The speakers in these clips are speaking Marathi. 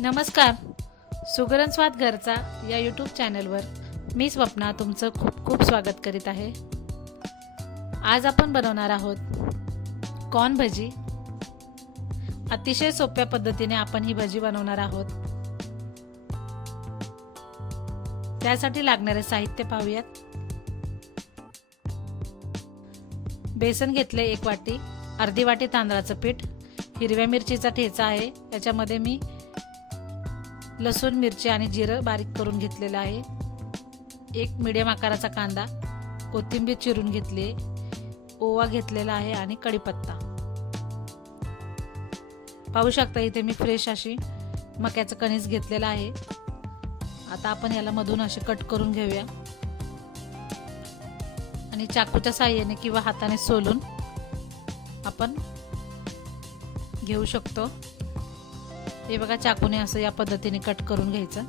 नमस्कार. सुगरण स्वाद घरचा या यूट्यूब चॅनलवर मी स्वप्ना तुमचं खूप खूप स्वागत करीत आहे. आज आपण बनवणार आहोत कॉर्न भजी. अतिशय सोप्या पद्धतीने आपण ही भजी बनवणार आहोत. त्यासाठी लागणारे साहित्य पाहूयात. बेसन घेतले 1 वाटी, अर्धी वाटी तांदळाचं पीठ, हिरव्या मिरचीचा ठेचा आहे. याच्यामध्ये मी लसूण, मिरची आणि जिरं बारीक करून घेतलेलं आहे. 1 मीडियम आकाराचा कांदा, कोथिंबीर चिरून घेतली, ओवा घेतलेला आहे आणि कढीपत्ता. पाहू शकता इथे मी फ्रेश अशी मक्याचं कणीस घेतलेलं आहे. आता आपण याला मधून असे कट करून घेऊया आणि चाकूच्या साहाय्याने किंवा हाताने सोलून आपण घेऊ शकतो. हे बघा, चाकूने असं या पद्धतीने कट करून घ्यायचं.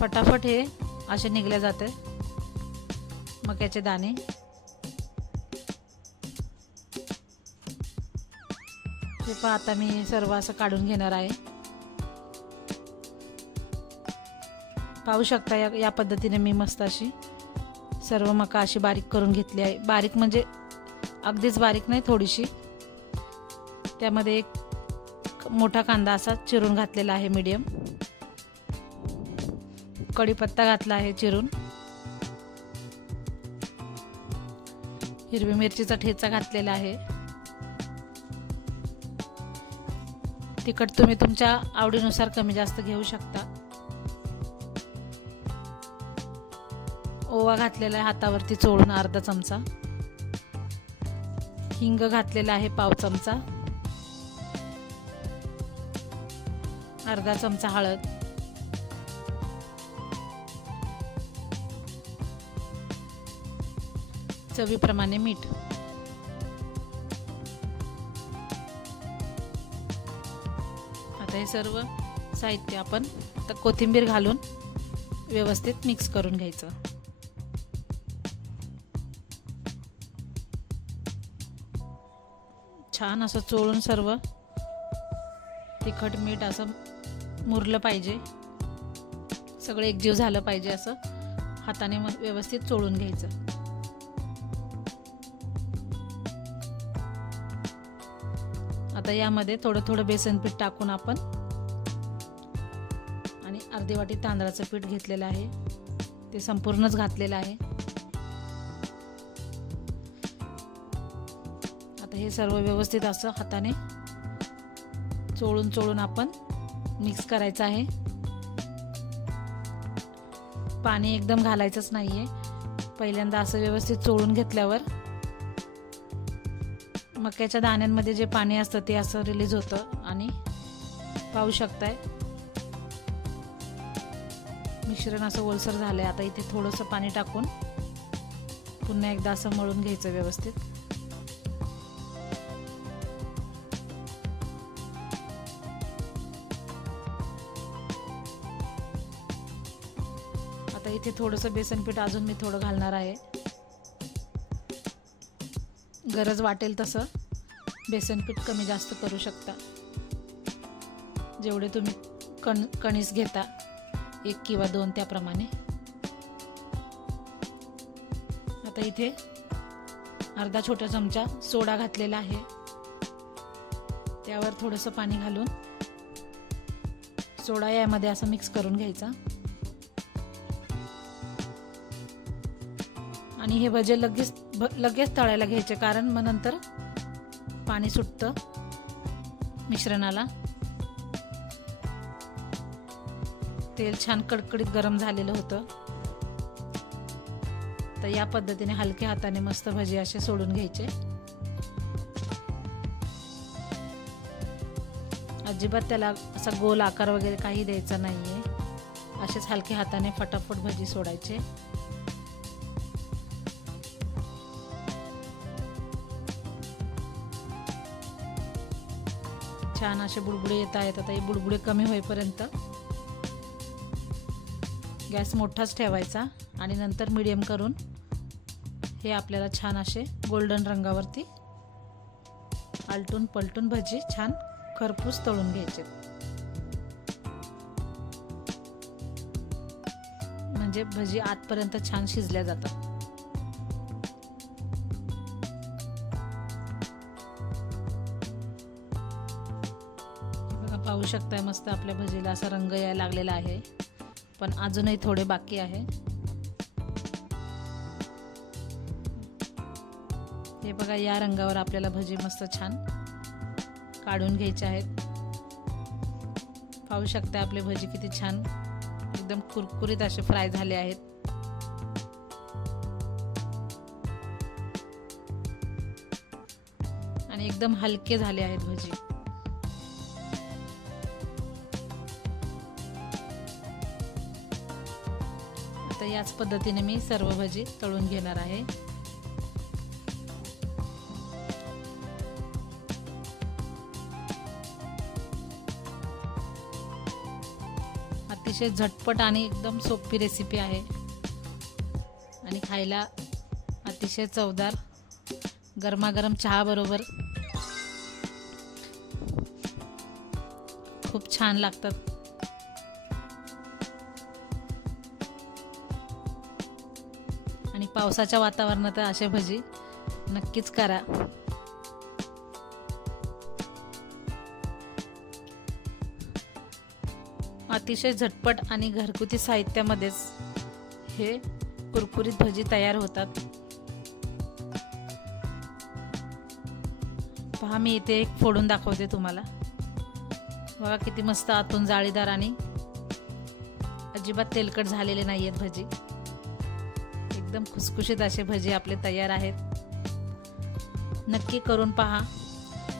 फटाफट हे असे निघले जाते मक्याचे दाणे. हे पहा, आता मी सर्व असं काढून घेणार आहे. पाहू शकता या पद्धतीने मी मस्त अशी सर्व मका अशी बारीक करून घेतली आहे. बारीक म्हणजे अगदीच बारीक नाही, थोडीशी. त्यामध्ये 1 मोठा कांदा असा चिरून घातलेला आहे मीडियम. कढीपत्ता घातला आहे चिरून. हिरवी मिरचीचा ठेचा घातलेला आहे. तिखट तुम्ही तुमच्या आवडीनुसार कमी जास्त घेऊ शकता. ओवा घातलेला आहे हातावरती चोळून अर्धा चमचा. हिंग घातलेला आहे पाव चमचा. अर्धा चमचा हळद, चवीप्रमाणे मीठ. आता हे सर्व साहित्य आपण कोथिंबीर घालून व्यवस्थित मिक्स करून घ्यायचं. छान असं चोळून सर्व तिखट मीठ असं मुरलं पाहिजे. सगळं एकजीव झालं पाहिजे. असं हाताने व्यवस्थित चोळून घ्यायचं. आता यामध्ये थोडं थोडं बेसन पीठ टाकून आपण आणि अर्धी वाटी तांदळाचं पीठ घेतलेलं आहे. ते संपूर्णच घातलेलं आहे. आता हे सर्व व्यवस्थित असं हाताने चोळून आपण मिक्स करायचं आहे. पाणी एकदम घालायचंच नाहीये. पहिल्यांदा असं व्यवस्थित चोळून घेतल्यावर मक्याच्या दाण्यांमध्ये जे पाणी असतं ते असं रिलीज होतं. आणि पाहू शकताय मिश्रण असं ओलसर झालंय. आता इथे थोडंसं पाणी टाकून पुन्हा एकदा असं मळून घ्यायचं व्यवस्थित. आता इथे थोडंसं बेसन पीठ अजून मी थोडं घालणार आहे. गरज वाटेल तसं बेसन पीठ कमी जास्त करू शकता. जेवढे तुम्ही कणीस घेता 1 किंवा 2 त्याप्रमाणे. आता इथे अर्धा छोटा चमचा सोडा घातलेला आहे. त्यावर थोडंसं पाणी घालून सोडा यामध्ये असं मिक्स करून घ्यायचा. आणि हे भजे लगेच तळायला घ्यायचे, कारण मग नंतर पाणी सुटतं मिश्रणाला. तेल छान कडकडीत गरम झालेलं होतं. तर या पद्धतीने हलक्या हाताने मस्त भजी असे सोडून घ्यायचे. अजिबात त्याला असा गोल आकार वगैरे काही द्यायचा नाहीये. असेच हलक्या हाताने फटाफट भजी सोडायचे. छान असे बुडबुडे येत आहेत. आता हे बुडबुडे कमी होईपर्यंत गॅस मोठाच ठेवायचा आणि नंतर मीडियम करून हे आपल्याला छान असे गोल्डन रंगावरती आलटून पलटून भजी छान खरपूस तळून घ्यायचे, म्हणजे भजी आतपर्यंत छान शिजल्या जातात। बघा, पाहू शकताय मस्त आपल्या भजीला असा रंग यायला लागलेला आहे, पण अजूनही थोडे बाकी आहे। हे बघा, या रंगावर आपल्याला भजी मस्त छान काढून घ्यायचे आहेत। पाहू शकता आपले भजी किती छान एकदम कुरकुरीत असे फ्राय झाले आहेत। आणि एकदम हलके झाले आहेत भजी। आता याच पद्धतीने मी सर्व भजी तळून घेणार आहे। अतिशय झटपट आणि एकदम सोपी रेसिपी आहे आणि खायला अतिशय चवदार, गरमागरम चहा बरोबर खूप छान लागतात। आणि पावसाच्या वातावरणात असे भजी नक्कीच करा। अतिशय झटपट आणि घरगुती साहित्यामध्येच हे कुरकुरीत भजी तयार होतात। पहा, मी इथे एक फोडून दाखवते तुम्हाला। बघा किती मस्त आतून जाळीदार आणि अजिबात तेलकट झालेले नाही आहेत भजी। एकदम खुसखुशीत असे भजी आपले तयार आहेत। नक्की करून पहा।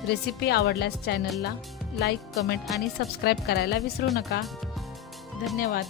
रेसिपी आवडल्यास चॅनलला लाईक, कमेंट आणि सबस्क्राईब करायला विसरू नका। धन्यवाद।